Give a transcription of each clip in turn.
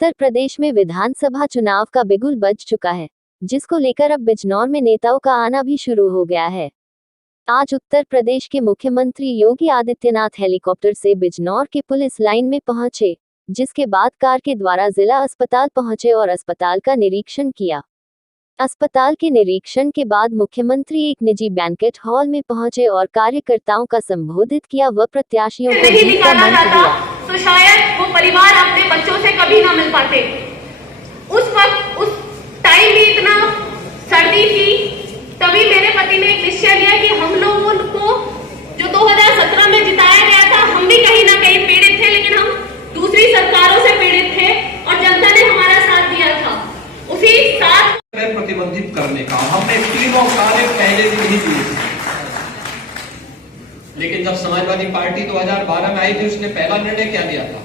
उत्तर प्रदेश में विधानसभा चुनाव का बिगुल बज चुका है, जिसको लेकर अब बिजनौर में नेताओं का आना भी शुरू हो गया है। आज उत्तर प्रदेश के मुख्यमंत्री योगी आदित्यनाथ हेलीकॉप्टर से बिजनौर के पुलिस लाइन में पहुंचे, जिसके बाद कार के द्वारा जिला अस्पताल पहुंचे और अस्पताल का निरीक्षण किया। अस्पताल के निरीक्षण के बाद मुख्यमंत्री एक निजी बैंकेट हॉल में पहुंचे और कार्यकर्ताओं का संबोधित किया व प्रत्याशियों को जीत का मंत्र दिया। तो शायद वो परिवार अपने बच्चों से कभी ना मिल पाते। उस वक्त उस टाइम भी इतना सर्दी थी, तभी मेरे पति ने एक निश्चय लिया कि हम लोगों को जो 2017 में जिताया गया था, हम भी कहीं ना कहीं पीड़ित थे, लेकिन हम दूसरी सरकारों से पीड़ित थे और जनता ने हमारा साथ दिया था। उसी साथ प्रतिबंधित करने का हमने तीनों कार्य पहले भी नहीं दिए थे, लेकिन जब समाजवादी पार्टी 2012 में आई थी, उसने पहला निर्णय क्या लिया था?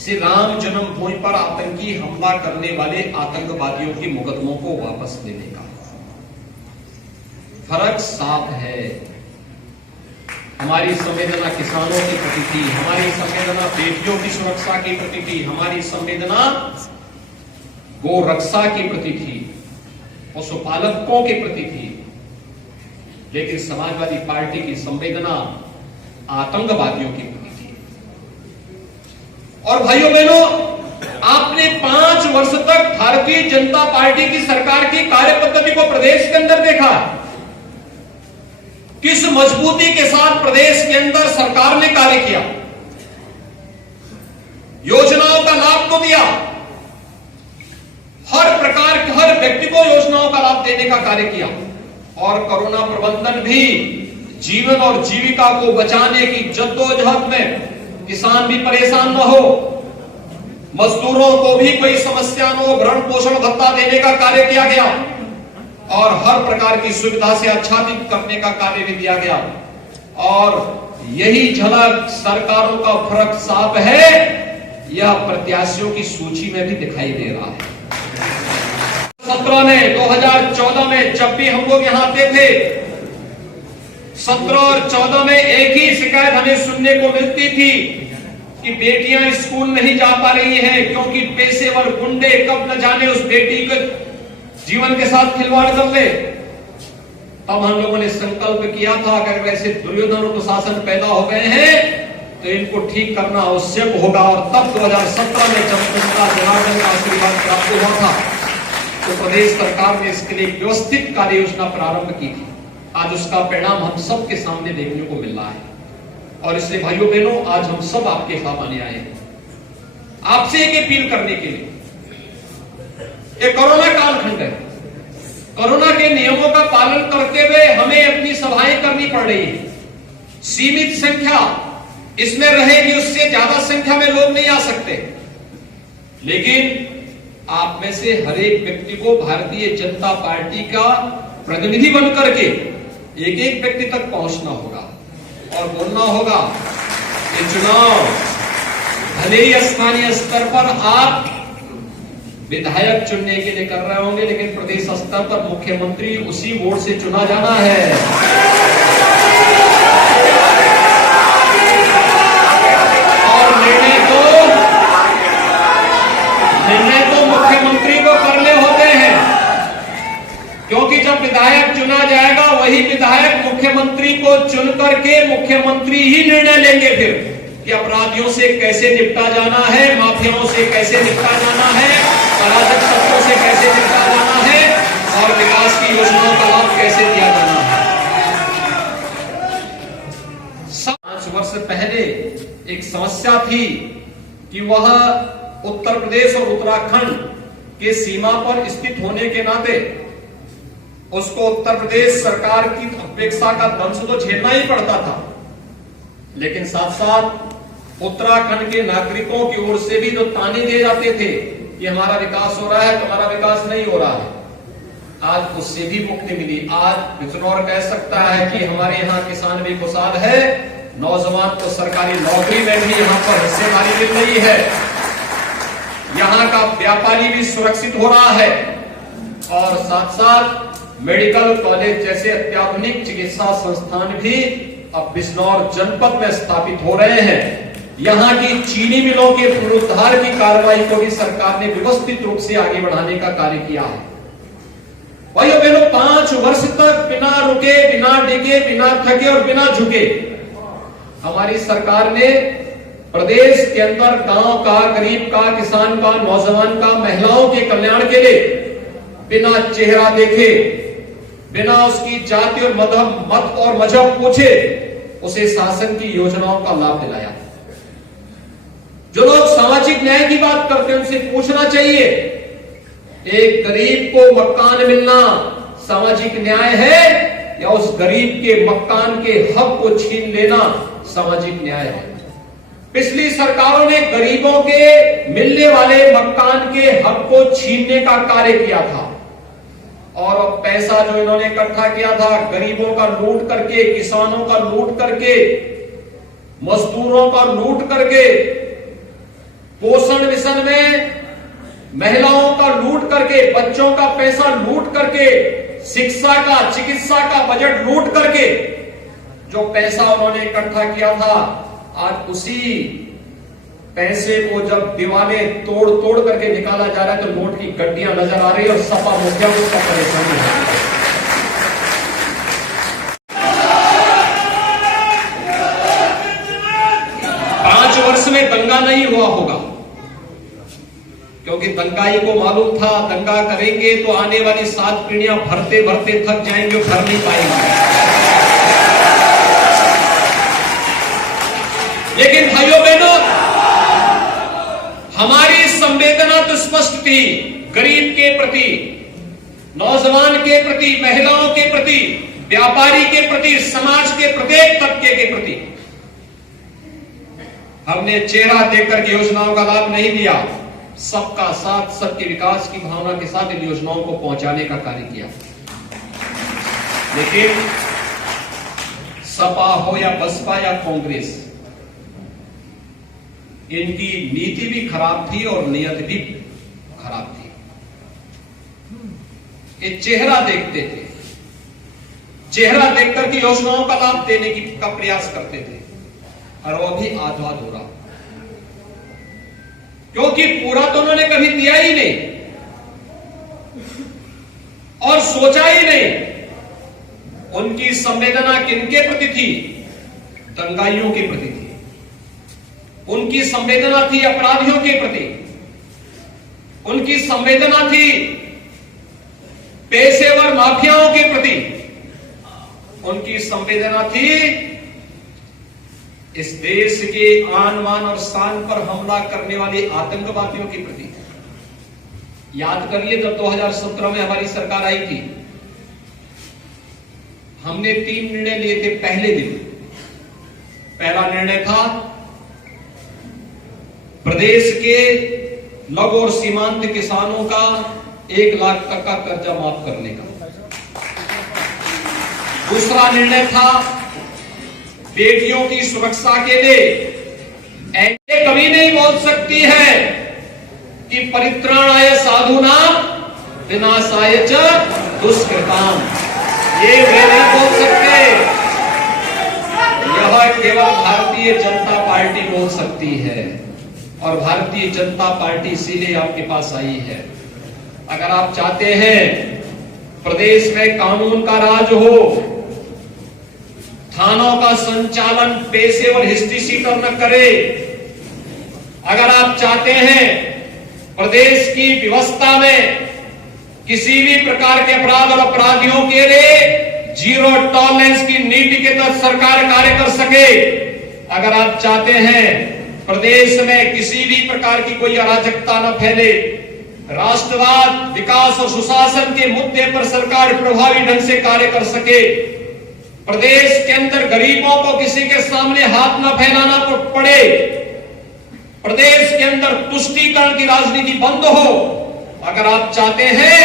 श्री राम जन्मभूमि पर आतंकी हमला करने वाले आतंकवादियों की मुकदमों को वापस लेने का। फर्क साफ है। हमारी संवेदना किसानों के प्रति थी, हमारी संवेदना बेटियों की सुरक्षा के प्रति थी, हमारी संवेदना गो रक्षा के प्रति थी, पशुपालकों के प्रति थी। लेकिन समाजवादी पार्टी की संवेदना आतंकवादियों की प्रति थी। और भाइयों बहनों, आपने 5 वर्ष तक भारतीय जनता पार्टी की सरकार की कार्य पद्धति को प्रदेश के अंदर देखा। किस मजबूती के साथ प्रदेश के अंदर सरकार ने कार्य किया, योजनाओं का लाभ तो दिया, हर प्रकार के हर व्यक्ति को योजनाओं का लाभ देने का कार्य किया, और कोरोना प्रबंधन भी जीवन और जीविका को बचाने की जद्दोजहद में किसान भी परेशान न हो, मजदूरों को भी कोई समस्या न हो, भरण पोषण भत्ता देने का कार्य किया गया और हर प्रकार की सुविधा से आच्छादित करने का कार्य भी दिया गया। और यही झलक सरकारों का फर्क साफ है, यह प्रत्याशियों की सूची में भी दिखाई दे रहा है। 17 में 2014 में जब भी हम लोग यहां आते थे, 17 और 14 में एक ही शिकायत हमें सुनने को मिलती थी कि बेटियां स्कूल नहीं जा पा रही हैं क्योंकि पेशेवर गुंडे कब न जाने उस बेटी के जीवन के साथ खिलवाड़ कर ले। तब हम लोगों ने संकल्प किया था अगर वैसे दुर्योधन और दुशासन पैदा हो गए हैं तो इनको ठीक करना आवश्यक होगा। और तब 2017 में जब जनता जनार्दन का आशीर्वाद प्राप्त हुआ था तो प्रदेश सरकार ने इसके लिए व्यवस्थित कार्य योजना प्रारंभ की थी। आज उसका परिणाम हम सबके सामने देखने को मिल रहा है। और इसलिए भाइयों बहनों, आज हम सब आपके सामने आए हैं आपसे एक अपील करने के लिए। ये कोरोना कालखंड है, कोरोना के नियमों का पालन करते हुए हमें अपनी सभाएं करनी पड़ रही है। सीमित संख्या इसमें रहेगी, उससे ज्यादा संख्या में लोग नहीं आ सकते। लेकिन आप में से हर एक व्यक्ति को भारतीय जनता पार्टी का प्रतिनिधि बनकर के एक एक व्यक्ति तक पहुंचना होगा और बोलना होगा। ये चुनाव भले ही स्थानीय स्तर पर आप विधायक चुनने के लिए कर रहे होंगे, लेकिन प्रदेश स्तर पर मुख्यमंत्री उसी वोट से चुना जाना है। और निर्णय तो मुख्यमंत्री को करने होते हैं, क्योंकि जब विधायक चुना जाएगा वही विधायक मुख्यमंत्री को चुन करके मुख्यमंत्री ही निर्णय लेंगे फिर कि अपराधियों से कैसे निपटा जाना है, माफियाओं से कैसे निपटा जाना है, अराजक तत्वों से कैसे निपटा जाना है और विकास की योजनाओं का लाभ कैसे दिया जाना है। 5 वर्ष पहले एक समस्या थी कि वह उत्तर प्रदेश और उत्तराखंड के सीमा पर स्थित होने के नाते उसको उत्तर प्रदेश सरकार की अपेक्षा का दंश तो झेलना ही पड़ता था, लेकिन साथ साथ उत्तराखंड के नागरिकों की ओर से भी जो ताने दिए जाते थे कि हमारा विकास हो रहा है, तुम्हारा विकास नहीं हो रहा है, आज उससे भी मुक्ति मिली। आज बिजनौर कह सकता है कि हमारे यहाँ किसान भी खुशहाल है, नौजवान को सरकारी नौकरी में भी यहाँ पर हिस्सेदारी मिल रही है, यहाँ का व्यापारी भी सुरक्षित हो रहा है और साथ साथ मेडिकल कॉलेज जैसे अत्याधुनिक चिकित्सा संस्थान भी अब बिजनौर जनपद में स्थापित हो रहे हैं। यहां की चीनी मिलों के पुनरुद्धार की कार्रवाई को भी सरकार ने व्यवस्थित रूप से आगे बढ़ाने का कार्य किया है। भाइयों बहनों, 5 वर्ष तक बिना रुके, बिना डिगे, बिना थके और बिना झुके हमारी सरकार ने प्रदेश के अंदर गांव का, गरीब का, किसान का, नौजवान का, महिलाओं के कल्याण के लिए बिना चेहरा देखे, बिना उसकी जाति और मत और मजहब पूछे उसे शासन की योजनाओं का लाभ दिलाया। जो लोग सामाजिक न्याय की बात करते हैं उनसे पूछना चाहिए, एक गरीब को मकान मिलना सामाजिक न्याय है या उस गरीब के मकान के हक को छीन लेना सामाजिक न्याय है? पिछली सरकारों ने गरीबों के मिलने वाले मकान के हक को छीनने का कार्य किया था और अब पैसा जो इन्होंने इकट्ठा किया था गरीबों का लूट करके, किसानों का लूट करके, मजदूरों का लूट करके, पोषण मिशन में महिलाओं का लूट करके, बच्चों का पैसा लूट करके, शिक्षा का, चिकित्सा का बजट लूट करके जो पैसा उन्होंने इकट्ठा किया था, आज उसी पैसे को जब दीवाने तोड़ तोड़ करके निकाला जा रहा है तो नोट की गड्डियां नजर आ रही है और सपा मुखिया को उसका परेशानी है। 5 वर्ष में दंगा नहीं हुआ होगा क्योंकि दंगाई को मालूम था दंगा करेंगे तो आने वाली 7 पीढ़ियां भरते भरते थक जाएंगे, भर नहीं पाएंगे। लेकिन भाइयों बहनों, हमारी संवेदना तो स्पष्ट थी, गरीब के प्रति, नौजवान के प्रति, महिलाओं के प्रति, व्यापारी के प्रति, समाज के प्रत्येक तबके के प्रति। हमने चेहरा देखकर के योजनाओं का लाभ नहीं दिया, सबका साथ, सबके विकास की भावना के साथ इन योजनाओं को पहुंचाने का कार्य किया। लेकिन सपा हो या बसपा या कांग्रेस, इनकी नीति भी खराब थी और नियत भी खराब थी। ये चेहरा देखते थे, चेहरा देखकर की योजनाओं का लाभ देने का प्रयास करते थे और वो भी आधा अधूरा, क्योंकि पूरा तो उन्होंने कभी दिया ही नहीं और सोचा ही नहीं। उनकी संवेदना किनके प्रति थी? दंगाइयों के प्रति थी। उनकी संवेदना थी अपराधियों के प्रति, उनकी संवेदना थी पेशेवर माफियाओं के प्रति, उनकी संवेदना थी इस देश के आन बान और शान पर हमला करने वाले आतंकवादियों के प्रति। याद करिए जब 2017 में हमारी सरकार आई थी, हमने 3 निर्णय लिए थे पहले दिन। पहला निर्णय था प्रदेश के लघु और सीमांत किसानों का 1 लाख तक का कर्जा माफ करने का। दूसरा निर्णय था बेटियों की सुरक्षा के लिए ऐसे कभी नहीं बोल सकती है कि परित्राणाय साधूनां विनाशाय च दुष्कृतां, ये वे नहीं बोल सकते, यह केवल भारतीय जनता पार्टी बोल सकती है और भारतीय जनता पार्टी इसीलिए आपके पास आई है। अगर आप चाहते हैं प्रदेश में कानून का राज हो, थानों का संचालन पेशेवर हिस्ट्री सीटर न करे, अगर आप चाहते हैं प्रदेश की व्यवस्था में किसी भी प्रकार के अपराध और अपराधियों के लिए 0 टॉलरेंस की नीति के तहत सरकार कार्य कर सके, अगर आप चाहते हैं प्रदेश में किसी भी प्रकार की कोई अराजकता न फैले, राष्ट्रवाद, विकास और सुशासन के मुद्दे पर सरकार प्रभावी ढंग से कार्य कर सके, प्रदेश के अंदर गरीबों को किसी के सामने हाथ न फैलाना पड़े, प्रदेश के अंदर तुष्टीकरण की राजनीति बंद हो, अगर आप चाहते हैं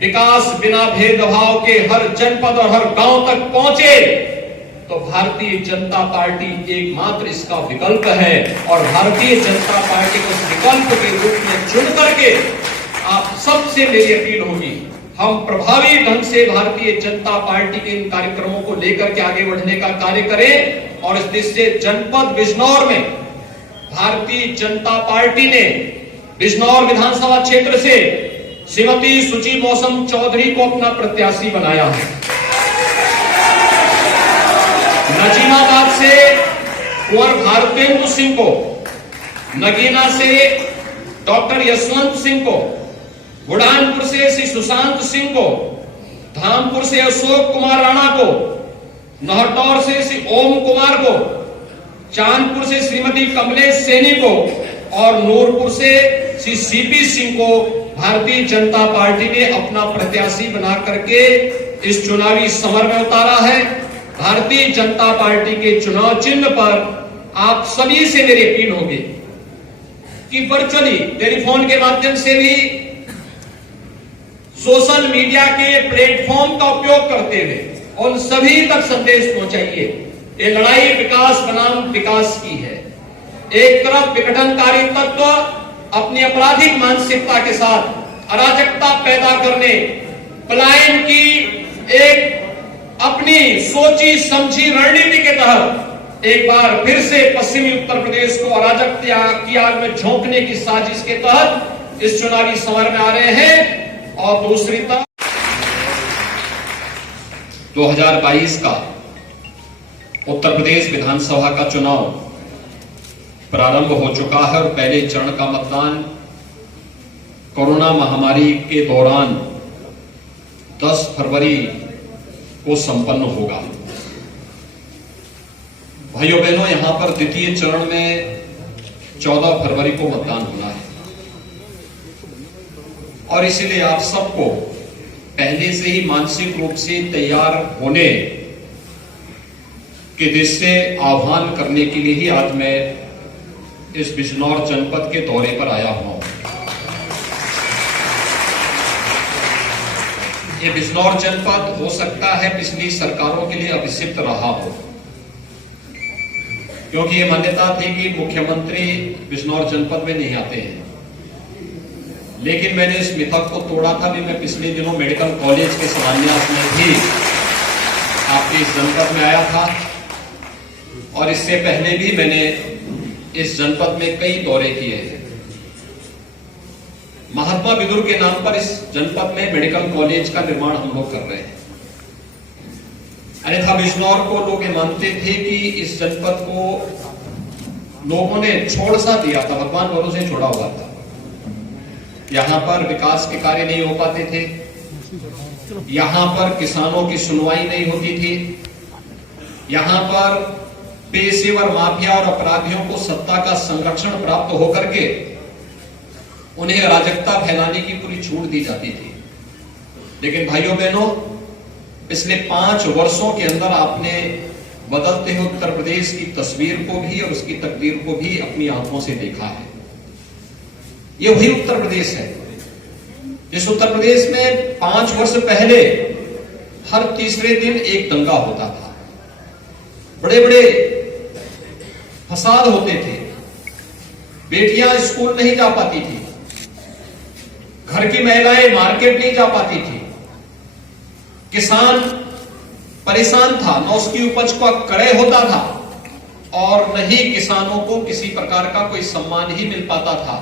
विकास बिना भेदभाव के हर जनपद और हर गांव तक पहुंचे, तो भारतीय जनता पार्टी एकमात्र इसका विकल्प है और भारतीय जनता पार्टी को उस विकल्प के रूप में चुन करके आप सबसे मेरी अपील होगी, हम प्रभावी ढंग से भारतीय जनता पार्टी के इन कार्यक्रमों को लेकर के आगे बढ़ने का कार्य करें और इस देश से जनपद बिजनौर में भारतीय जनता पार्टी ने बिजनौर विधानसभा क्षेत्र से श्रीमती सुची मौसम चौधरी को अपना प्रत्याशी बनाया है। नजीमाबाद से कुंवर भारतेंदु सिंह को, नगीना से डॉक्टर यशवंत सिंह को, बुढ़ानपुर से श्री सुशांत सिंह को, धामपुर से अशोक कुमार राणा को, नहटौर से श्री ओम कुमार को, चांदपुर से श्रीमती कमलेश सैनी को और नूरपुर से श्री सीपी सिंह को भारतीय जनता पार्टी ने अपना प्रत्याशी बना करके इस चुनावी समर में उतारा है। भारतीय जनता पार्टी के चुनाव चिन्ह पर आप सभी से मेरी अपील होगी कि वर्चुअली टेलीफोन के माध्यम से भी सोशल मीडिया के प्लेटफॉर्म का उपयोग करते हुए उन सभी तक संदेश पहुंचाइए। ये लड़ाई विकास बनाम विकास की है। एक तरफ विघटनकारी तत्व अपनी आपराधिक मानसिकता के साथ अराजकता पैदा करने, पलायन की एक अपनी सोची समझी रणनीति के तहत एक बार फिर से पश्चिमी उत्तर प्रदेश को अराजकता की आग में झोंकने की साजिश के तहत इस चुनावी समर में आ रहे हैं। और दूसरी तरफ 2022 का उत्तर प्रदेश विधानसभा का चुनाव प्रारंभ हो चुका है और पहले चरण का मतदान कोरोना महामारी के दौरान 10 फरवरी को संपन्न होगा। भाइयों बहनों, यहां पर द्वितीय चरण में 14 फरवरी को मतदान होना है और इसलिए आप सबको पहले से ही मानसिक रूप से तैयार होने के दृष्टि से आह्वान करने के लिए ही आज मैं इस बिजनौर जनपद के दौरे पर आया हुआ हूं। ये बिजनौर जनपद हो सकता है पिछली सरकारों के लिए अभिषिक्त रहा हो, क्योंकि ये मान्यता थी कि मुख्यमंत्री बिजनौर जनपद में नहीं आते हैं। लेकिन मैंने इस मिथक को तोड़ा था भी। मैं पिछले दिनों मेडिकल कॉलेज के शिलान्यास में भी आपके इस जनपद में आया था और इससे पहले भी मैंने इस जनपद में कई दौरे किए हैं। महात्मा विदुर के नाम पर इस जनपद में मेडिकल कॉलेज का निर्माण हम लोग कर रहे हैं। अन्यथा बिजनौर को लोग ये मानते थे कि इस जनपद को लोगों ने छोड़ सा दिया था, भगवान भरोसे छोड़ा हुआ था। यहां पर विकास के कार्य नहीं हो पाते थे, यहां पर किसानों की सुनवाई नहीं होती थी, यहां पर पेशेवर माफिया और अपराधियों को सत्ता का संरक्षण प्राप्त होकर के उन्हें अराजकता फैलाने की पूरी छूट दी जाती थी। लेकिन भाइयों बहनों, पिछले 5 वर्षों के अंदर आपने बदलते हुए उत्तर प्रदेश की तस्वीर को भी और उसकी तकदीर को भी अपनी आंखों से देखा है। ये वही उत्तर प्रदेश है जिस उत्तर प्रदेश में 5 वर्ष पहले हर तीसरे दिन एक दंगा होता था, बड़े बड़े फसाद होते थे, बेटियां स्कूल नहीं जा पाती थी, घर की महिलाएं मार्केट नहीं जा पाती थी, किसान परेशान था, न उसकी उपज का क्रय होता था और न ही किसानों को किसी प्रकार का कोई सम्मान ही मिल पाता था।